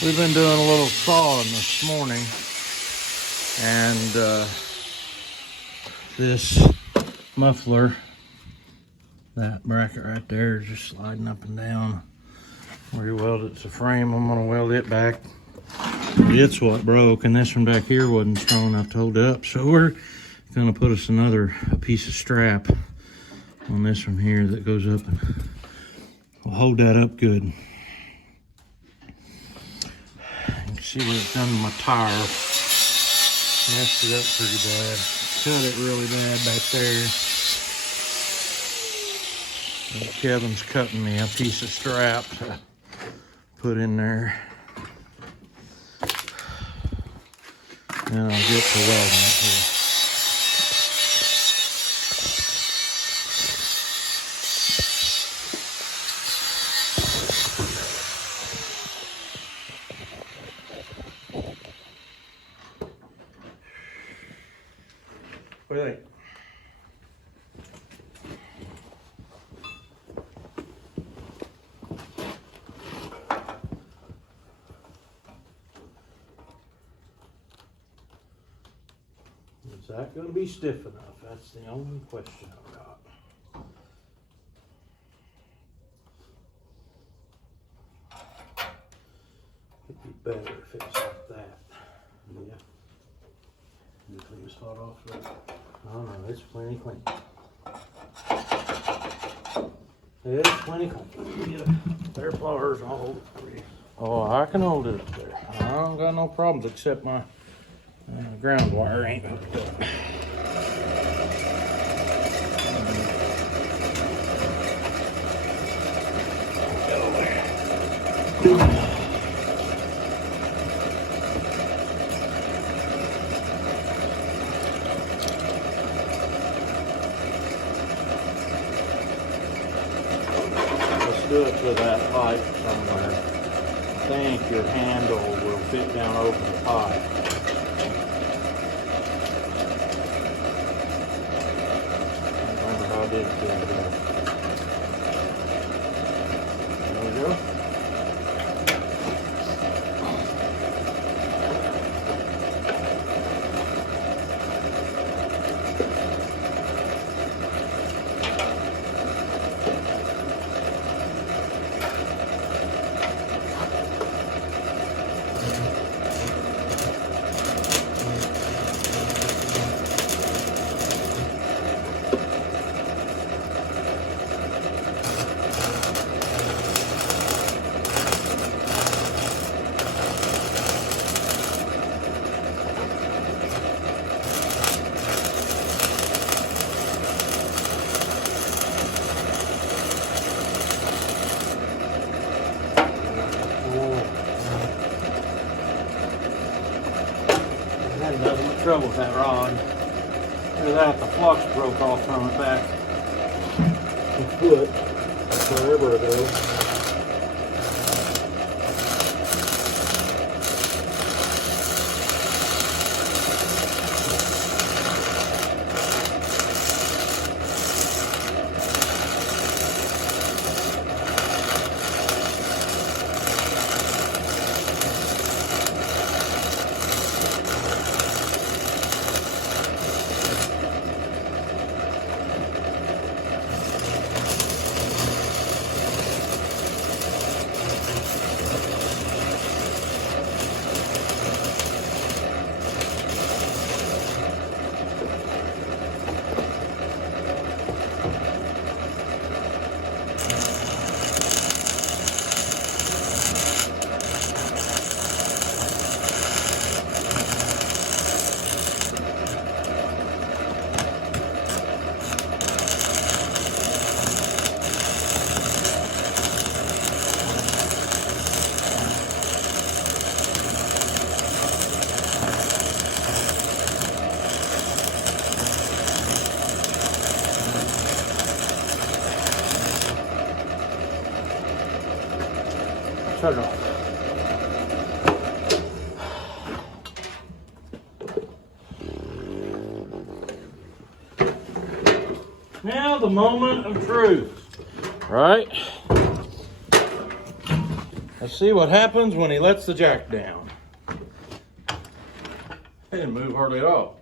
We've been doing a little sawing this morning, and this muffler, that bracket right there, is just sliding up and down where you weld it to frame. I'm gonna weld it back. It's what broke, and this one back here wasn't strong enough to hold it up, so we're gonna put us a piece of strap on this one here that goes up and will hold that up good. You can see what it's done to my tire. Messed it up pretty bad. Cut it really bad back there. And Kevin's cutting me a piece of strap to put in there. And I'll get to welding it here. What do you think? Is that going to be stiff enough? That's the only question I've got. It'd be better if it was like that. Yeah. You think it's hot off there? Oh no, it's plenty clean. It's plenty clean. Yeah. Their pliers, I'll hold it for you. Oh, I can hold it up there. I don't got no problems except my ground wire ain't hooked up. Let's do it to that pipe somewhere. I think your handle will fit down over the pipe. I did it the other day. There we go. Nothing but trouble with that rod. Look at that, the flux broke off from it back. The foot, wherever it is. Shut it off. Now the moment of truth, right? Let's see what happens when he lets the jack down. Didn't move hardly at all.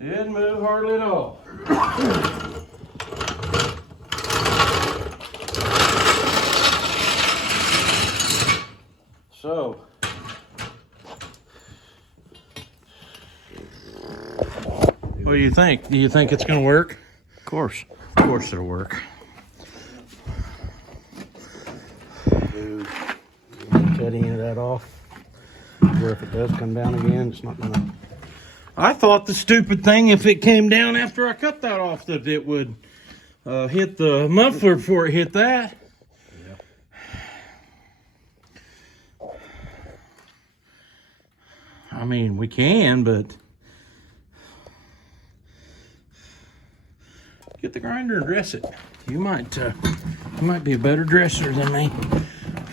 Didn't move hardly at all. So, what do you think? Do you think it's going to work? Of course. Of course it'll work. Cut any of that off. Where if it does come down again, it's not going to... I thought the stupid thing, if it came down after I cut that off, that it would hit the muffler before it hit that. I mean, we can, but get the grinder and dress it. You might be a better dresser than me.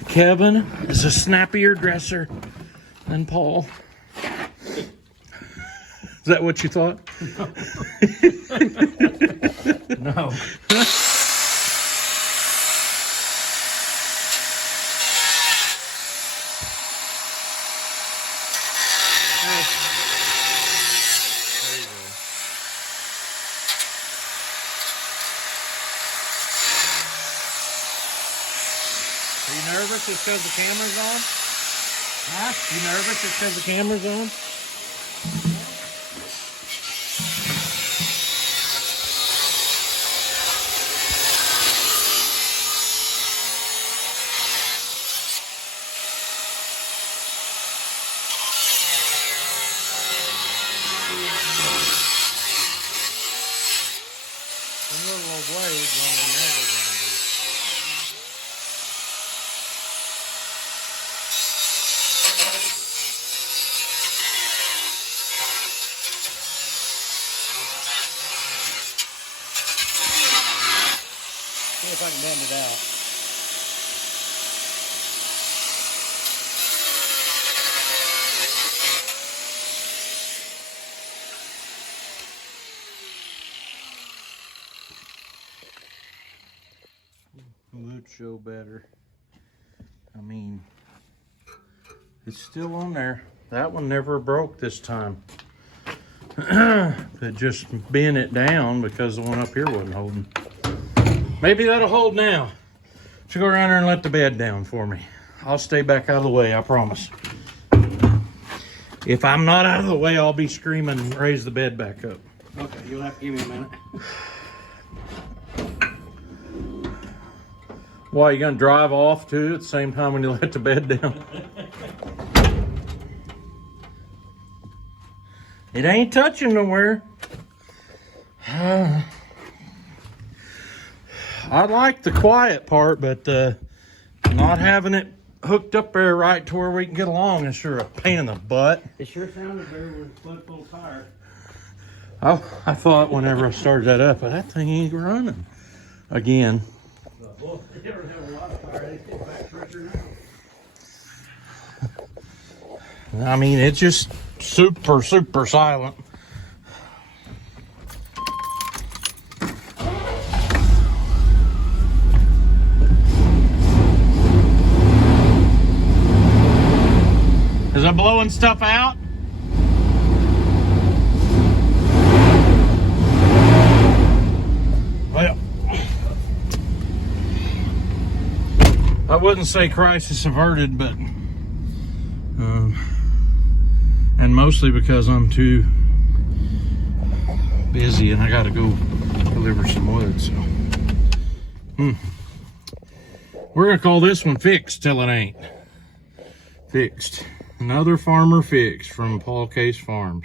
Kevin is a snappier dresser than Paul. Is that what you thought? No. Are you nervous just because the camera's on? Huh? You nervous just because the camera's on? Them little old blades on the nail grinders. See if I can bend it out. Would show better. I mean, it's still on there. That one never broke this time. It just bent it down because the one up here wasn't holding. Maybe that'll hold now. So go around there and let the bed down for me. I'll stay back out of the way, I promise. If I'm not out of the way, I'll be screaming and raise the bed back up. Okay, you'll have to give me a minute. Why, you gonna drive off too at the same time when you let the bed down? It ain't touching nowhere. I like the quiet part, but not having it hooked up there right to where we can get along is sure a pain in the butt. It sure sounded better with a foot full tire. I thought whenever I started that up, that thing ain't running again. Well, they don't have a lot of tire. They get back pressure now. I mean, it's just super silent. Is it blowing stuff out? Well, I wouldn't say crisis averted, but and mostly because I'm too busy and I gotta go deliver some wood, so we're gonna call this one fixed till it ain't fixed. Another farmer fix from Paul Case Farms.